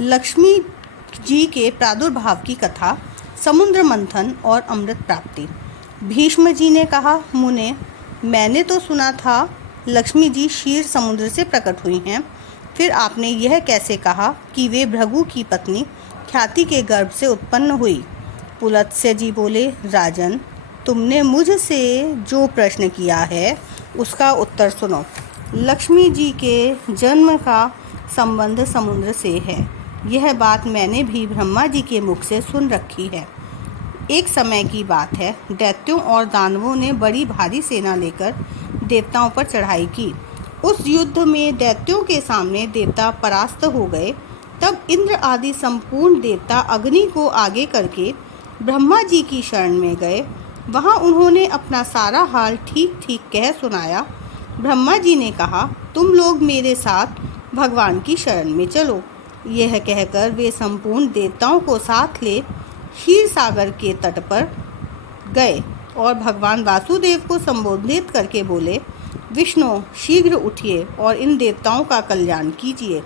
लक्ष्मी जी के प्रादुर्भाव की कथा, समुद्र मंथन और अमृत प्राप्ति। भीष्म जी ने कहा, मुने, मैंने तो सुना था लक्ष्मी जी क्षीर समुद्र से प्रकट हुई हैं, फिर आपने यह कैसे कहा कि वे भृगु की पत्नी ख्याति के गर्भ से उत्पन्न हुई? पुलत्स्य जी बोले, राजन, तुमने मुझसे जो प्रश्न किया है उसका उत्तर सुनो। लक्ष्मी जी के जन्म का संबंध समुद्र से है। यह बात मैंने भी ब्रह्मा जी के मुख से सुन रखी है। एक समय की बात है, दैत्यों और दानवों ने बड़ी भारी सेना लेकर देवताओं पर चढ़ाई की। उस युद्ध में दैत्यों के सामने देवता परास्त हो गए। तब इंद्र आदि संपूर्ण देवता अग्नि को आगे करके ब्रह्मा जी की शरण में गए। वहां उन्होंने अपना सारा हाल ठीक ठीक कह सुनाया। ब्रह्मा जी ने कहा, तुम लोग मेरे साथ भगवान की शरण में चलो। यह कहकर वे संपूर्ण देवताओं को साथ ले क्षीर सागर के तट पर गए और भगवान वासुदेव को संबोधित करके बोले, विष्णु, शीघ्र उठिए और इन देवताओं का कल्याण कीजिए।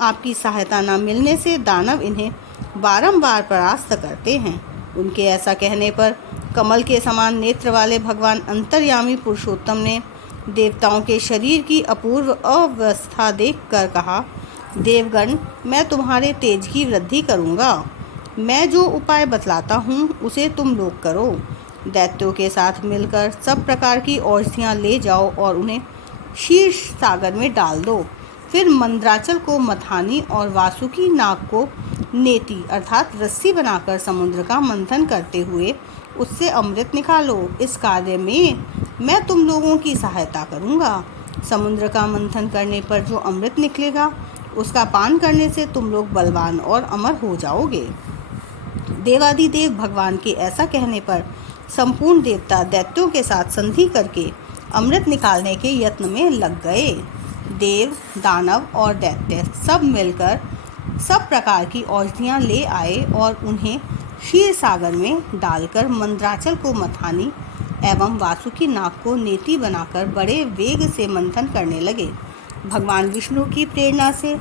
आपकी सहायता न मिलने से दानव इन्हें बारंबार परास्त करते हैं। उनके ऐसा कहने पर कमल के समान नेत्र वाले भगवान अंतर्यामी पुरुषोत्तम ने देवताओं के शरीर की अपूर्व अवस्था देखकर कहा, देवगण, मैं तुम्हारे तेज की वृद्धि करूँगा। मैं जो उपाय बतलाता हूँ उसे तुम लोग करो। दैत्यों के साथ मिलकर सब प्रकार की औषधियाँ ले जाओ और उन्हें क्षीर सागर में डाल दो। फिर मंद्राचल को मथानी और वासुकी नाग को नेति अर्थात रस्सी बनाकर समुद्र का मंथन करते हुए उससे अमृत निकालो। इस कार्य में मैं तुम लोगों की सहायता करूँगा। समुद्र का मंथन करने पर जो अमृत निकलेगा उसका पान करने से तुम लोग बलवान और अमर हो जाओगे। देवादिदेव भगवान के ऐसा कहने पर संपूर्ण देवता दैत्यों के साथ संधि करके अमृत निकालने के यत्न में लग गए। देव, दानव और दैत्य सब मिलकर सब प्रकार की औषधियाँ ले आए और उन्हें क्षीर सागर में डालकर मंद्राचल को मथानी एवं वासुकी नाग को नेति बनाकर बड़े वेग से मंथन करने लगे। भगवान विष्णु की प्रेरणा से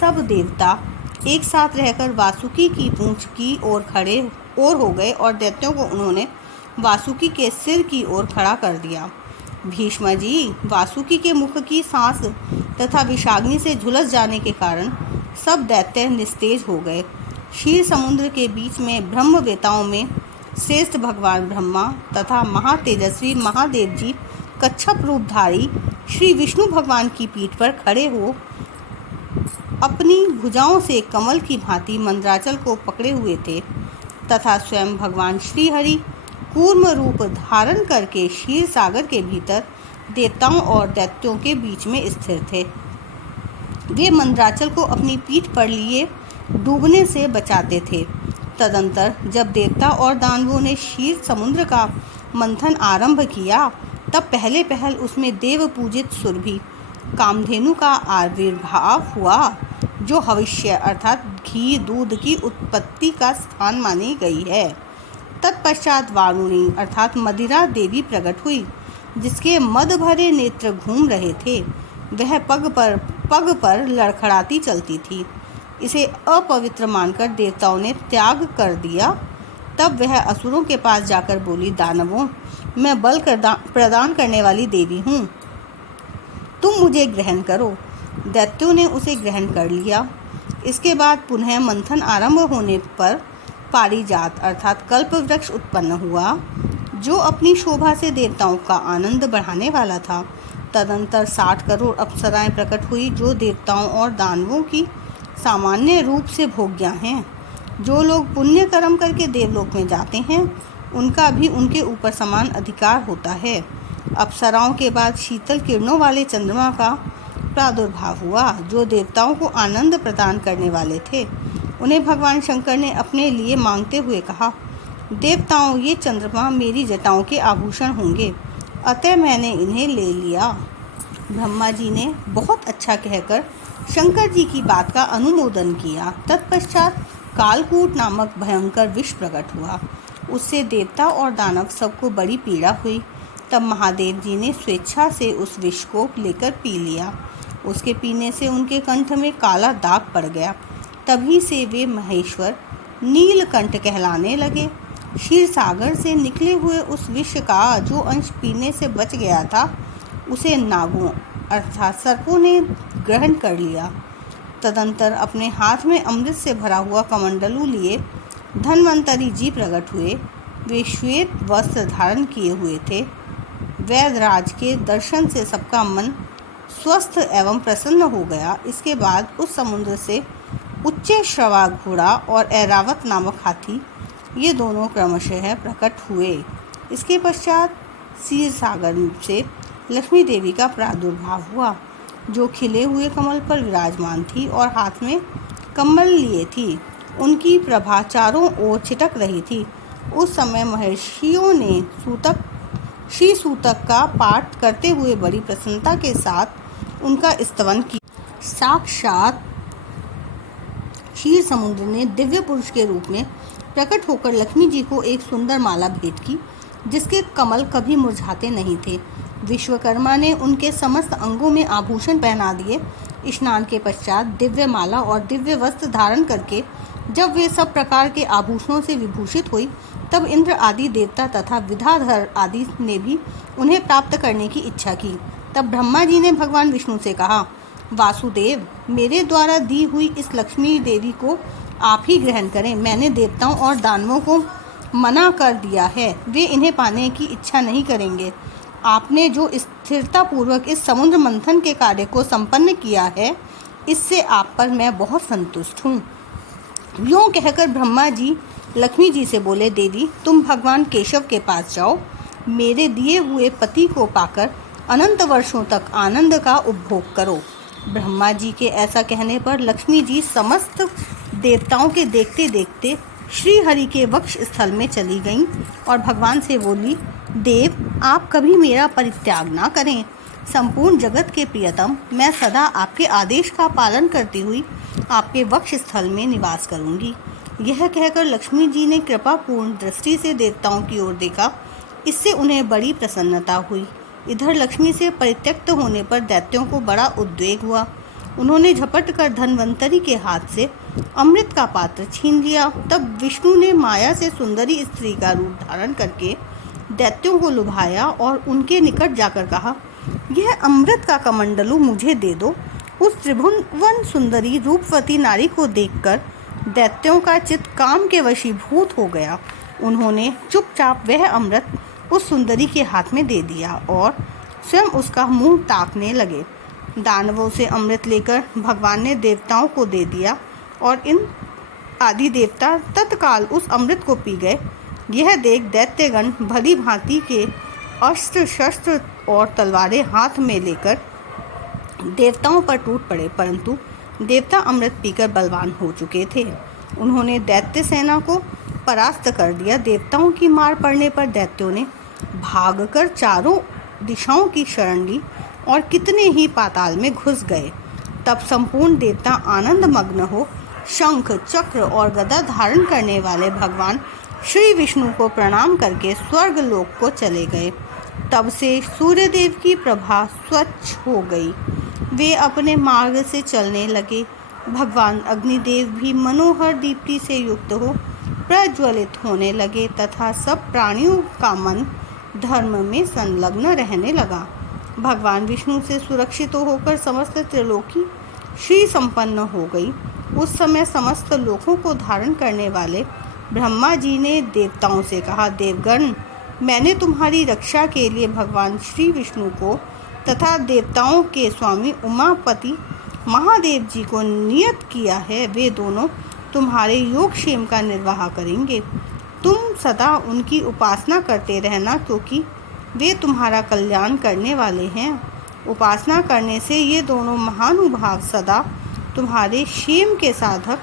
सब देवता एक साथ रहकर वासुकी की पूंछ की ओर खड़े हो गए और दैत्यों को उन्होंने वासुकी के सिर की ओर खड़ा कर दिया। भीष्म जी वासुकी के मुख की सांस तथा विषाग्नि से झुलस जाने के कारण सब दैत्य निस्तेज हो गए। क्षीर समुद्र के बीच में ब्रह्मवेताओं में श्रेष्ठ भगवान ब्रह्मा तथा महातेजस्वी महादेव जी कच्छप रूपधारी श्री विष्णु भगवान की पीठ पर खड़े हो अपनी भुजाओं से कमल की भांति मंद्राचल को पकड़े हुए थे तथा स्वयं भगवान श्री हरि कूर्म रूप धारण करके क्षीर सागर के भीतर देवताओं और दैत्यों के बीच में स्थिर थे। वे मंद्राचल को अपनी पीठ पर लिए डूबने से बचाते थे। तदंतर जब देवता और दानवों ने क्षीर समुद्र का मंथन आरंभ किया तब पहले पहल उसमें देव पूजित सुरभि कामधेनु का आविर्भाव हुआ, जो भविष्य अर्थात घी दूध की उत्पत्ति का स्थान मानी गई है। तत्पश्चात वारुणी अर्थात मदिरा देवी प्रकट हुई, जिसके मद भरे नेत्र घूम रहे थे। वह पग पर लड़खड़ाती चलती थी। इसे अपवित्र मानकर देवताओं ने त्याग कर दिया। तब वह असुरों के पास जाकर बोली, दानवों, मैं बल प्रदान करने वाली देवी हूँ, तुम मुझे ग्रहण करो। दैत्यों ने उसे ग्रहण कर लिया। इसके बाद पुनः मंथन आरंभ होने पर पारिजात अर्थात कल्प वृक्ष उत्पन्न हुआ, जो अपनी शोभा से देवताओं का आनंद बढ़ाने वाला था। तदंतर 60 करोड़ अप्सराएं प्रकट हुई, जो देवताओं और दानवों की सामान्य रूप से भोग्या हैं। जो लोग पुण्य कर्म करके देवलोक में जाते हैं उनका भी उनके ऊपर समान अधिकार होता है। अप्सराओं के बाद शीतल किरणों वाले चंद्रमा का प्रादुर्भाव हुआ, जो देवताओं को आनंद प्रदान करने वाले थे। उन्हें भगवान शंकर ने अपने लिए मांगते हुए कहा, देवताओं, ये चंद्रमा मेरी जटाओं के आभूषण होंगे, अतः मैंने इन्हें ले लिया। ब्रह्मा जी ने बहुत अच्छा कहकर शंकर जी की बात का अनुमोदन किया। तत्पश्चात कालकूट नामक भयंकर विष प्रकट हुआ। उससे देवता और दानव सबको बड़ी पीड़ा हुई। तब महादेव जी ने स्वेच्छा से उस विष को लेकर पी लिया। उसके पीने से उनके कंठ में काला दाग पड़ गया। तभी से वे महेश्वर नीलकंठ कहलाने लगे। क्षीर सागर से निकले हुए उस विष का जो अंश पीने से बच गया था, उसे नागों अर्थात सर्पों ने ग्रहण कर लिया। तदंतर अपने हाथ में अमृत से भरा हुआ कमंडलू लिए धन्वंतरी जी प्रकट हुए। वे श्वेत वस्त्र धारण किए हुए थे। वैदराज के दर्शन से सबका मन स्वस्थ एवं प्रसन्न हो गया। इसके बाद उस समुद्र से उच्चे श्रवा घोड़ा और ऐरावत नामक हाथी, ये दोनों क्रमशः प्रकट हुए। इसके पश्चात क्षीर सागर से लक्ष्मी देवी का प्रादुर्भाव हुआ, जो खिले हुए कमल पर विराजमान थी और हाथ में कमल लिए थी। उनकी प्रभा चारों ओर छिटक रही थी। उस समय महर्षियों ने श्री सूतक का पाठ करते हुए बड़ी प्रसन्नता के साथ उनका स्तवन किया। साक्षात क्षीर समुद्र ने दिव्य पुरुष के रूप में प्रकट होकर लक्ष्मी जी को एक सुंदर माला भेंट की, जिसके कमल कभी मुरझाते नहीं थे। विश्वकर्मा ने उनके समस्त अंगों में आभूषण पहना दिए। स्नान के पश्चात दिव्य माला और दिव्य वस्त्र धारण करके जब वे सब प्रकार के आभूषणों से विभूषित हुई, तब इंद्र आदि देवता तथा विद्याधर आदि ने भी उन्हें प्राप्त करने की इच्छा की। तब ब्रह्मा जी ने भगवान विष्णु से कहा, वासुदेव, मेरे द्वारा दी हुई इस लक्ष्मी देवी को आप ही ग्रहण करें। मैंने देवताओं और दानवों को मना कर दिया है, वे इन्हें पाने की इच्छा नहीं करेंगे। आपने जो स्थिरता पूर्वक इस समुद्र मंथन के कार्य को संपन्न किया है, इससे आप पर मैं बहुत संतुष्ट हूँ। यूँ कहकर ब्रह्मा जी लक्ष्मी जी से बोले, देवी, तुम भगवान केशव के पास जाओ। मेरे दिए हुए पति को पाकर अनंत वर्षों तक आनंद का उपभोग करो। ब्रह्मा जी के ऐसा कहने पर लक्ष्मी जी समस्त देवताओं के देखते देखते श्री हरि के वक्ष स्थल में चली गईं और भगवान से बोली, देव, आप कभी मेरा परित्याग ना करें। संपूर्ण जगत के प्रियतम, मैं सदा आपके आदेश का पालन करती हुई आपके वक्ष स्थल में निवास करूंगी। यह कहकर लक्ष्मी जी ने कृपापूर्ण दृष्टि से देवताओं की ओर देखा। इससे उन्हें बड़ी प्रसन्नता हुई। इधर लक्ष्मी से परित्यक्त होने पर दैत्यों को बड़ा उद्वेग हुआ। उन्होंने झपट कर धन्वंतरी के हाथ से अमृत का पात्र छीन लिया। तब विष्णु ने माया से सुंदरी स्त्री का रूप धारण करके दैत्यों को लुभाया और उनके निकट जाकर कहा, यह अमृत का कमंडलू मुझे दे दो। उस त्रिभुवन सुंदरी रूपवती नारी को देखकर दैत्यों का चित्त काम के वशीभूत हो गया। उन्होंने चुपचाप वह अमृत उस सुंदरी के हाथ में दे दिया और स्वयं उसका मुंह ताकने लगे। दानवों से अमृत लेकर भगवान ने देवताओं को दे दिया और इन आदि देवता तत्काल उस अमृत को पी गए। यह देख दैत्यगण भली भांति के अस्त्र शस्त्र और तलवारें हाथ में लेकर देवताओं पर टूट पड़े, परंतु देवता अमृत पीकर बलवान हो चुके थे। उन्होंने दैत्य सेना को परास्त कर दिया। देवताओं की मार पड़ने पर दैत्यों ने भागकर चारों दिशाओं की शरण ली और कितने ही पाताल में घुस गए। तब संपूर्ण देवता आनंद मग्न हो शंख, चक्र और गदा धारण करने वाले भगवान श्री विष्णु को प्रणाम करके स्वर्ग लोक को चले गए। तब से सूर्यदेव की प्रभा स्वच्छ हो गई। वे अपने मार्ग से चलने लगे। भगवान अग्निदेव भी मनोहर दीप्ति से युक्त हो प्रज्वलित होने लगे तथा सब प्राणियों का मन धर्म में संलग्न रहने लगा। भगवान विष्णु से सुरक्षित होकर समस्त त्रिलोकी श्री संपन्न हो गई। उस समय समस्त लोकों को धारण करने वाले ब्रह्मा जी ने देवताओं से कहा, देवगण, मैंने तुम्हारी रक्षा के लिए भगवान श्री विष्णु को तथा देवताओं के स्वामी उमापति महादेव जी को नियत किया है। वे दोनों तुम्हारे योगक्षेम का निर्वाह करेंगे। तुम सदा उनकी उपासना करते रहना, क्योंकि वे तुम्हारा कल्याण करने वाले हैं। उपासना करने से ये दोनों महानुभाव सदा तुम्हारे क्षेम के साधक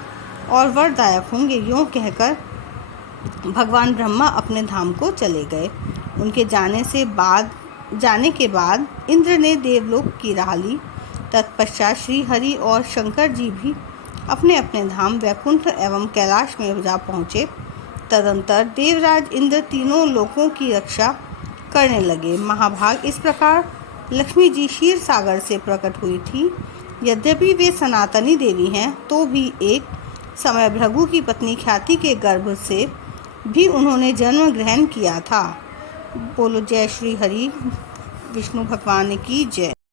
और वरदायक होंगे। यूँ कहकर भगवान ब्रह्मा अपने धाम को चले गए। उनके जाने के बाद इंद्र ने देवलोक की राह ली। तत्पश्चात श्री हरि और शंकर जी भी अपने अपने धाम वैकुंठ एवं कैलाश में जा पहुँचे। तदंतर देवराज इंद्र तीनों लोकों की रक्षा करने लगे। महाभाग इस प्रकार लक्ष्मी जी क्षीर सागर से प्रकट हुई थी। यद्यपि वे सनातनी देवी हैं, तो भी एक समय भृगु की पत्नी ख्याति के गर्भ से भी उन्होंने जन्म ग्रहण किया था। बोलो जय श्री हरि विष्णु भगवान की जय।